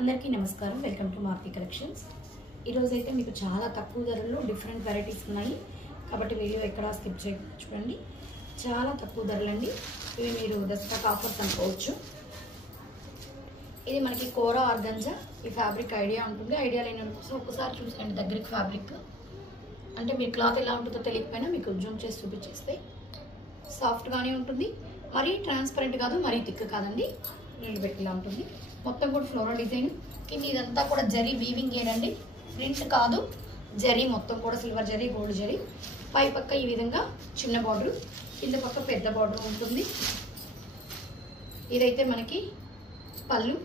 అందరికీ నమస్కారం. Welcome to Maruti collections. ఈరోజు అయితే మీకు చాలా తక్కువ ధరల్లో డిఫరెంట్ వెరైటీస్ ఉన్నాయి కాబట్టి వీడియో ఎక్కడ స్కిప్ చేయకుండా చూడండి. చాలా తక్కువ ధరలండి. ఇవి మీరు దసరా ఆఫర్స్ అనుకోవచ్చు. ఇది మనకి కోరా ఆర్గంజా. ఈ ఫ్యాబ్రిక్ ఐడియా ఉంటుంది. ఐడియా లేని కోసం ఒకసారి చూసండి దగ్గరికి. ఫ్యాబ్రిక్ అంటే మీరు క్లాత్ ఎలా ఉంటుందో తెలియకపోయినా మీకు జూమ్ చేసి చూపించేస్తే సాఫ్ట్గానే ఉంటుంది. మరీ ట్రాన్స్పరెంట్ కాదు, మరీ థిక్ కాదండి. నీళ్ళు పెట్టిలా ఉంటుంది. మొత్తం కూడా ఫ్లోరల్ డిజైన్. కింద ఇదంతా కూడా జరీ వీవింగ్ ఏనండి, ప్రింట్ కాదు. జరీ మొత్తం కూడా సిల్వర్ జరీ, గోల్డ్ జరీ. పై పక్క ఈ విధంగా చిన్న బార్డర్, కింద పక్క పెద్ద బార్డర్ ఉంటుంది. ఇదైతే మనకి పళ్ళు,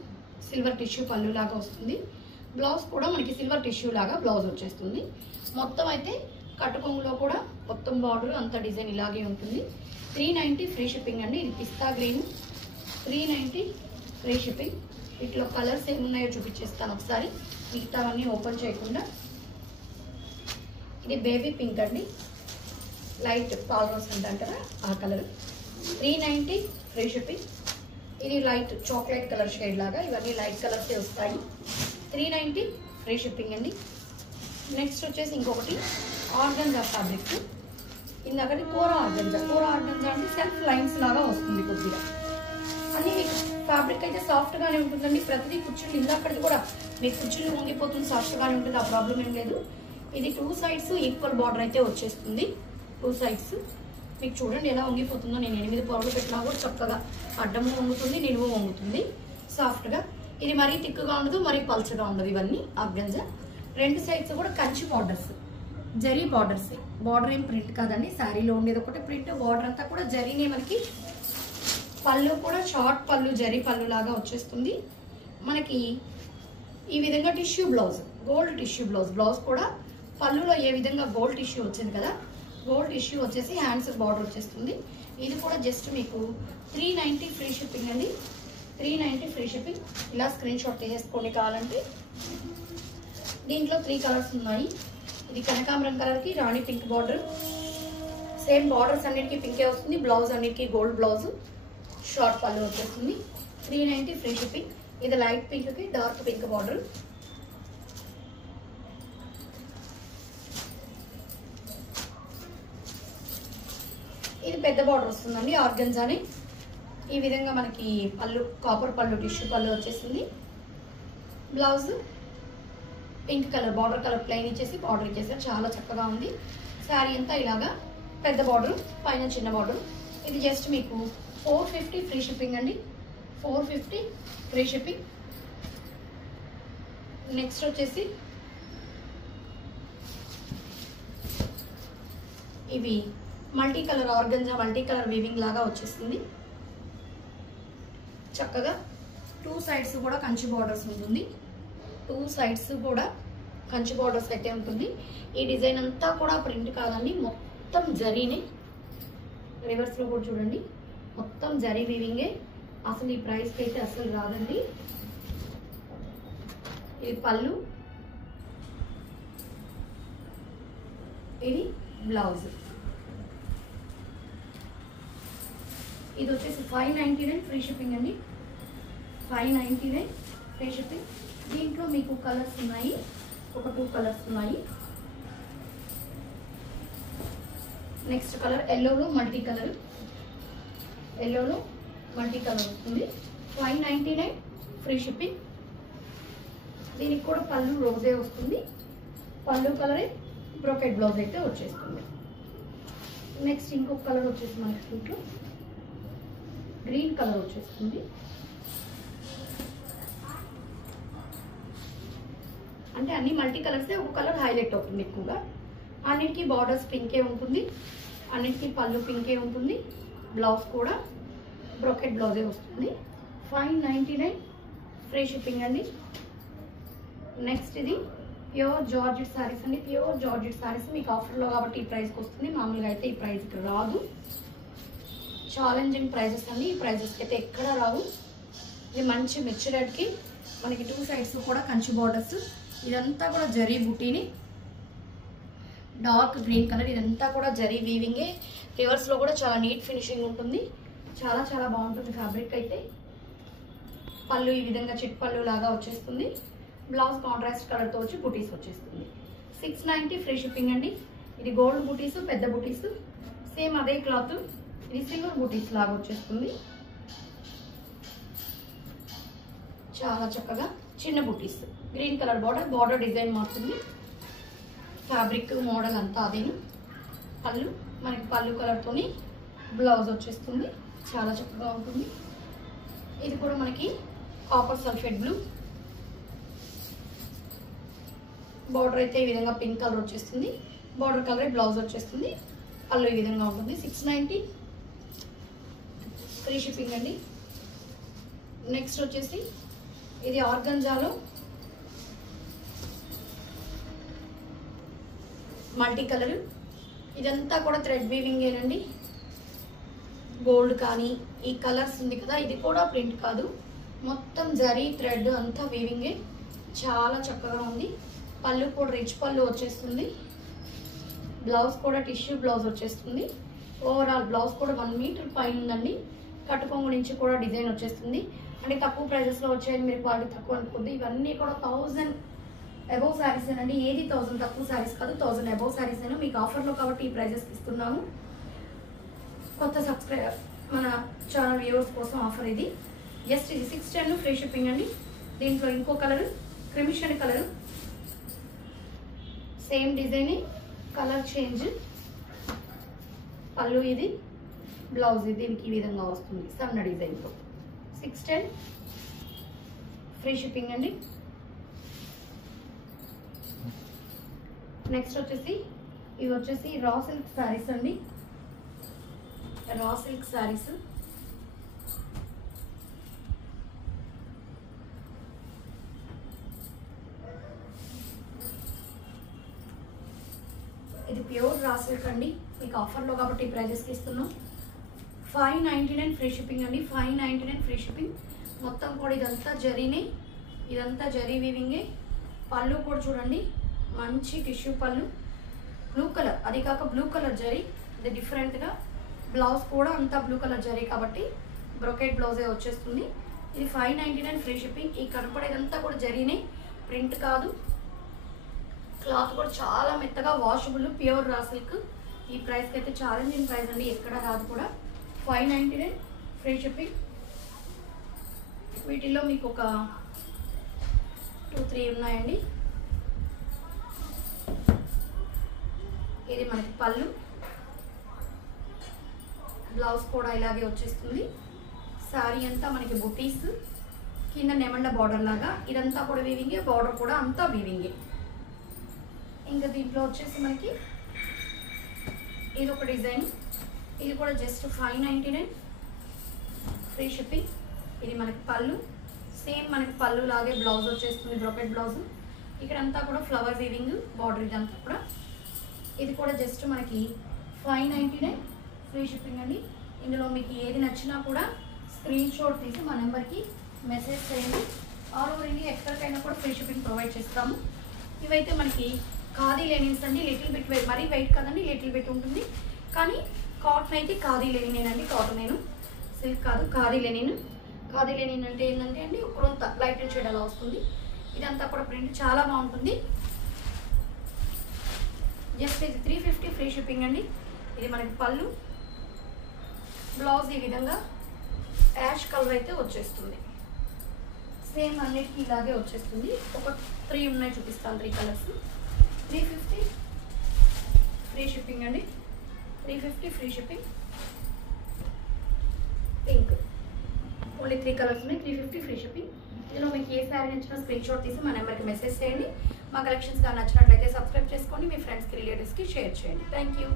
సిల్వర్ టిష్యూ పళ్ళు లాగా వస్తుంది. బ్లౌజ్ కూడా మనకి సిల్వర్ టిష్యూ లాగా బ్లౌజ్ వచ్చేస్తుంది. మొత్తం అయితే కట్టుకొంగులో కూడా మొత్తం బార్డర్ అంతా డిజైన్ ఇలాగే ఉంటుంది. 390 ఫ్రీ షిప్పింగ్ అండి. ఇది పిస్తా గ్రీన్. 390 free shipping. వీటిలో కలర్స్ ఏమున్నాయో చూపించేస్తాను ఒకసారి, మిగతావన్నీ ఓపెన్ చేయకుండా. ఇది బేబీ పింక్ అండి, లైట్ పాల్ రోస్ అంటారు కదా ఆ కలర్. 390 free shipping. ఇది లైట్ చాక్లెట్ కలర్ షేడ్ లాగా, ఇవన్నీ లైట్ కలర్సే వస్తాయి. 390 ఫ్రీ షిప్పింగ్ అండి. నెక్స్ట్ వచ్చేసి ఇంకొకటి ఆర్గంజా ఫ్యాబ్రిక్. ఇందాకటి కోరా ఆర్గంజా. కోరా ఆర్గంజా అంటే సెల్ఫ్ లైన్స్ లాగా వస్తుంది కొద్దిగా. అన్ని ఫ్యాబ్రిక్ అయితే సాఫ్ట్గానే ఉంటుందండి. ప్రతిదీ కుర్చీలు ఇందాకటి కూడా మీకు కుర్చీలు వంగిపోతుంది, సాఫ్ట్గానే ఉంటుంది. ఆ ప్రాబ్లం ఏం లేదు. ఇది 2 సైడ్స్ ఈక్వల్ బార్డర్ అయితే వచ్చేస్తుంది. 2 సైడ్స్ మీకు చూడండి ఎలా వంగిపోతుందో. నేను 8 పొరలు పెట్టినా కూడా చక్కగా అడ్డము వంగుతుంది, నిలువు వంగుతుంది సాఫ్ట్గా. ఇది మరీ థిక్గా ఉండదు, మరీ పల్చగా ఉండదు. ఇవన్నీ ఆర్గంజా. 2 సైడ్స్ కూడా Kanchi borders, zari borders. Border ఏం ప్రింట్ కాదండి, శారీలో ఉండేది ఒకటే ప్రింట్. బార్డర్ అంతా కూడా జరీనే. మనకి పళ్ళు కూడా షార్ట్ పళ్ళు, జరీ పళ్ళు లాగా వచ్చేస్తుంది. మనకి ఈ విధంగా tissue blouse, gold tissue blouse. Blouse కూడా పళ్ళులో ఏ విధంగా గోల్డ్ టిష్యూ వచ్చింది కదా, గోల్డ్ టిష్యూ వచ్చేసి హ్యాండ్స్ బార్డర్ వచ్చేస్తుంది. ఇది కూడా జస్ట్ మీకు 390 ఫ్రీ షిప్పింగ్ అండి. 390 ఫ్రీ షిప్పింగ్. ఇలా స్క్రీన్ షాట్ తీసేసుకోండి కావాలంటే. దీంట్లో 3 కలర్స్ ఉన్నాయి. ఇది కనకాంబరం కలర్కి రాణి పింక్ బార్డర్. సేమ్ బార్డర్స్ అన్నిటికీ పింకే వస్తుంది. బ్లౌజ్ అన్నిటికీ గోల్డ్ బ్లౌజ్, షార్ట్ పళ్ళు వచ్చేస్తుంది. 390 ఫ్రీ షిప్పింగ్. ఇది లైట్ పింక్కి డార్క్ పింక్ బార్డర్. ఇది పెద్ద బార్డర్ వస్తుందండి ఆర్గంజాని. ఈ విధంగా మనకి పళ్ళు కాపర్ పళ్ళు, టిష్యూ పళ్ళు వచ్చేసింది. Blouse pink colour, border colour plain ఇచ్చేసి బార్డర్ ఇచ్చేసారు. చాలా చక్కగా ఉంది. శారీ అంతా ఇలాగా పెద్ద బార్డర్, పైన చిన్న బార్డర్. ఇది జస్ట్ మీకు 450 ఫ్రీ షిప్పింగ్ అండి. 450 ఫ్రీ షిప్పింగ్. నెక్స్ట్ వచ్చేసి ఇవి multi colour organza, multi colour weaving లాగా వచ్చేస్తుంది. చక్కగా 2 సైడ్స్ కూడా కంచి బార్డర్స్ ఉంటుంది. 2 సైడ్స్ కూడా కంచి బార్డర్స్ అయితే ఉంటుంది. ఈ డిజైన్ అంతా కూడా ప్రింట్ కాదండి, మొత్తం జరీనే. రివర్స్లో కూడా చూడండి, మొత్తం జరీ వీవింగే. అసలు ఈ ప్రైస్కి అయితే అసలు రాదండి. ఇది పళ్ళు, ఇది బ్లౌజ్. ఇది వచ్చేసి 599 ఫ్రీ షిప్పింగ్ అండి. 599 ఫ్రీ షిప్పింగ్. దీంట్లో మీకు కలర్స్ ఉన్నాయి, ఒక 2 కలర్స్ ఉన్నాయి. నెక్స్ట్ కలర్ ఎల్లోలో మల్టీ కలర్, ఎల్లోలో మల్టీ కలర్ వస్తుంది. 599 ఫ్రీ షిప్పింగ్. దీనికి కూడా పళ్ళు రోజే వస్తుంది. పళ్ళు కలరే బ్రోకెట్ బ్లౌజ్ అయితే వచ్చేస్తుంది. నెక్స్ట్ ఇంకొక కలర్ వచ్చేసి మనకి దీంట్లో గ్రీన్ కలర్ వచ్చేస్తుంది. అంటే అన్ని మల్టీ కలర్సే, ఒక కలర్ హైలైట్ అవుతుంది ఎక్కువగా. అన్నిటికీ బార్డర్స్ పింకే ఉంటుంది, అన్నిటికీ పళ్ళు పింకే ఉంటుంది. బ్లౌజ్ కూడా బ్రోకెట్ బ్లౌజే వస్తుంది. 599 ఫ్రీ షిప్పింగ్ అండి. నెక్స్ట్ ఇది ప్యూర్ జార్జెట్ శారీస్ అండి. ప్యూర్ జార్జెట్ శారీస్ మీకు ఆఫర్లో కాబట్టి ఈ ప్రైస్కి వస్తుంది. మామూలుగా అయితే ఈ ప్రైస్కి రాదు. ఛాలెంజింగ్ ప్రైజెస్ అండి. ఈ ప్రైజెస్కి అయితే ఎక్కడ రావు. ఇది మంచి మిర్చి రెడ్కి మనకి 2 సైడ్స్ కూడా కంచి బార్డర్స్. ఇదంతా కూడా జరీ బుటీని, డార్క్ గ్రీన్ కలర్. ఇదంతా కూడా జరీ వీవింగే. రివర్స్లో కూడా చాలా నీట్ ఫినిషింగ్ ఉంటుంది. చాలా చాలా బాగుంటుంది ఫ్యాబ్రిక్ అయితే. పళ్ళు ఈ విధంగా చిట్ పళ్ళు లాగా వచ్చేస్తుంది. బ్లౌజ్ కాంట్రాస్ట్ కలర్తో వచ్చి బుటీస్ వచ్చేస్తుంది. 690 ఫ్రీ షిప్పింగ్ అండి. ఇది గోల్డ్ బుటీస్, పెద్ద బుటీస్, సేమ్ అదే క్లాత్. ఇది సిల్వర్ బుటీస్ లాగా వచ్చేస్తుంది. చాలా చక్కగా చిన్న బుటీస్, గ్రీన్ కలర్ బార్డర్ డిజైన్ మారుతుంది. ఫ్యాబ్రిక్ మోడల్ అంతా అదేను. పళ్ళు మనకి పళ్ళు కలర్తోని బ్లౌజ్ వచ్చేస్తుంది. చాలా చక్కగా ఉంటుంది. ఇది కూడా మనకి కాపర్ సల్ఫేట్ బ్లూ, బార్డర్ అయితే ఈ విధంగా పింక్ కలర్ వచ్చేస్తుంది. బార్డర్ కలర్ బ్లౌజ్ వచ్చేస్తుంది. పళ్ళు ఈ విధంగా ఉంటుంది. 690 ఫ్రీ షిప్పింగ్ అండి. నెక్స్ట్ వచ్చేసి ఇది ఆర్గంజాలో మల్టీ కలర్. ఇదంతా కూడా థ్రెడ్ వీవింగ్ ఏనండి. గోల్డ్ కానీ ఈ కలర్స్ ఉంది కదా, ఇది కూడా ప్రింట్ కాదు, మొత్తం జరీ థ్రెడ్ అంతా వీవింగే. చాలా చక్కగా ఉంది. పళ్ళు కూడా రిచ్ పళ్ళు వచ్చేస్తుంది. బ్లౌజ్ కూడా టిష్యూ బ్లౌజ్ వచ్చేస్తుంది. ఓవరాల్ బ్లౌజ్ కూడా 1 మీటర్ పైన ఉందండి. కట్టుకొంగు నుంచి కూడా డిజైన్ వచ్చేస్తుంది. అంటే తక్కువ ప్రైజెస్లో వచ్చాయని మీరు క్వాలిటీ తక్కువ అనుకుంది. ఇవన్నీ కూడా 1000 అబౌవ్ శారీస్ ఏనండి. ఏది 1000 తక్కువ శారీస్ కాదు, 1000 అబౌవ్ శారీస్ అయినా మీకు ఆఫర్లో కాబట్టి ఈ ప్రైజెస్కి ఇస్తున్నాము. కొత్త సబ్స్క్రైబర్ మన ఛానల్ వ్యూవర్స్ కోసం ఆఫర్ ఇది. జస్ట్ ఇది 610 ఫ్రీ షిప్పింగ్ అండి. దీంట్లో ఇంకో colour crimson colour, same design, colour change. పళ్ళు ఇది, బ్లౌజ్ దీనికి ఈ విధంగా వస్తుంది సన్న డిజైన్తో. 610 ఫ్రీ షిప్పింగ్ అండి. నెక్స్ట్ వచ్చేసి ఇవి వచ్చేసి రా సిల్క్ శారీస్ అండి. రా సిల్క్ శారీస్ ఇది ప్యూర్ రా సిల్క్ అండి. మీకు ఆఫర్లో కాబట్టి ప్రైజెస్కి ఇస్తున్నాం. 599 ఫ్రీ షిప్పింగ్ అండి. 599 ఫ్రీ షిప్పింగ్. మొత్తం కూడా ఇదంతా జరీనే, ఇదంతా జరీ వీవింగే. పళ్ళు కూడా చూడండి, మంచి టిష్యూ పళ్ళు, బ్లూ కలర్, అది కాక బ్లూ కలర్ జరీ, ఇది డిఫరెంట్గా. బ్లౌజ్ కూడా అంతా బ్లూ కలర్ జరీ కాబట్టి బ్రొకెట్ బ్లౌజే వచ్చేస్తుంది. ఇది 599 ఫ్రీ షిప్పింగ్. ఈ కనపడేదంతా కూడా జరీనే, ప్రింట్ కాదు. క్లాత్ కూడా చాలా మెత్తగా వాషబుల్, ప్యూర్ రా సిల్క్. ఈ ప్రైస్కి అయితే ఛాలెంజింగ్ ప్రైస్ అండి, ఎక్కడ రాదు కూడా. 599 ఫ్రీ షిప్పింగ్. వీటిల్లో మీకు ఒక 2-3 ఉన్నాయండి. ఇది మనకి పళ్ళు, బ్లౌజ్ కూడా ఇలాగే వచ్చేస్తుంది. శారీ అంతా మనకి బుటీస్, కింద నెమండ బార్డర్ లాగా, ఇదంతా కూడా వీవింగే, బార్డర్ కూడా అంతా వీవింగే. ఇంకా దీంట్లో వచ్చేసి మనకి ఇది ఒక డిజైన్, ఇది కూడా జస్ట్ 599 ఫ్రీ షిప్పింగ్. ఇది మనకి పళ్ళు, సేమ్ మనకి పళ్ళు లాగే బ్లౌజ్ వచ్చేస్తుంది, బ్రోకెట్ బ్లౌజ్. ఇక్కడంతా కూడా ఫ్లవర్ వీవింగ్ బార్డర్, ఇదంతా కూడా. ఇది కూడా జస్ట్ మనకి 599 ఫ్రీ షిప్పింగ్ అండి. ఇందులో మీకు ఏది నచ్చినా కూడా స్క్రీన్ షాట్ తీసి మా నెంబర్కి మెసేజ్ చేయండి. ఆల్ ఓవర్ ఇండియా ఎక్కడికైనా కూడా ఫ్రీ షిప్పింగ్ ప్రొవైడ్ చేస్తాము. ఇవైతే మనకి ఖాదీ లెనిన్స్ అండి. లిటిల్ బిట్ మరీ వెయిట్ కదండి, లిటిల్ బిట్ ఉంటుంది. కానీ కాటన్ అయితే ఖాదీ లెనినేనండి. కాటన్ నేను సిల్క్ కాదు, ఖాదీ లెనిన్. ఖాదీ లెనిన్ అంటే ఏంటంటే అండి కొంత లైట్ అండ్ షేడ్ అలా వస్తుంది. ఇదంతా కూడా ప్రింట్ చాలా బాగుంటుంది. జస్ట్ ఇది 350 ఫ్రీ షిప్పింగ్ అండి. ఇది మనకి పళ్ళు, బ్లౌజ్ ఈ విధంగా యాష్ కలర్ అయితే వచ్చేస్తుంది. సేమ్ అన్నిటికీ ఇలాగే వచ్చేస్తుంది. ఒక 3 ఉన్నాయి, చూపిస్తాను 3 కలర్స్. 350 ఫ్రీ షిప్పింగ్ అండి. 350 free shipping. Pink, only 3 colours ఉన్నాయి. 350 ఫ్రీ షిప్పింగ్. ఇందులో మీకు ఏ శారీ నచ్చినా స్క్రీన్ షాట్ తీసి మా నెంబర్కి మెసేజ్ చేయండి. మా కలెక్షన్స్ కానీ నచ్చినట్లయితే సబ్స్క్రైబ్ చేసుకోండి, మీ ఫ్రెండ్స్కి రిలేటివ్స్కి షేర్ చేయండి. Thank you.